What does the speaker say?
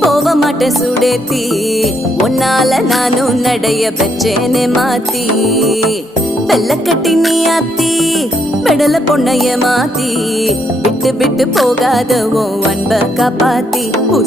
போக மாட்டேன் சுடேத்தி உன்னால நானும் நடைய பெற்றேனே மாத்தி வெள்ளக்கட்டி நீ ஆத்தி பெடல பொண்ணைய மாத்தி விட்டு விட்டு போகாத உன் அன்ப காப்பாத்தி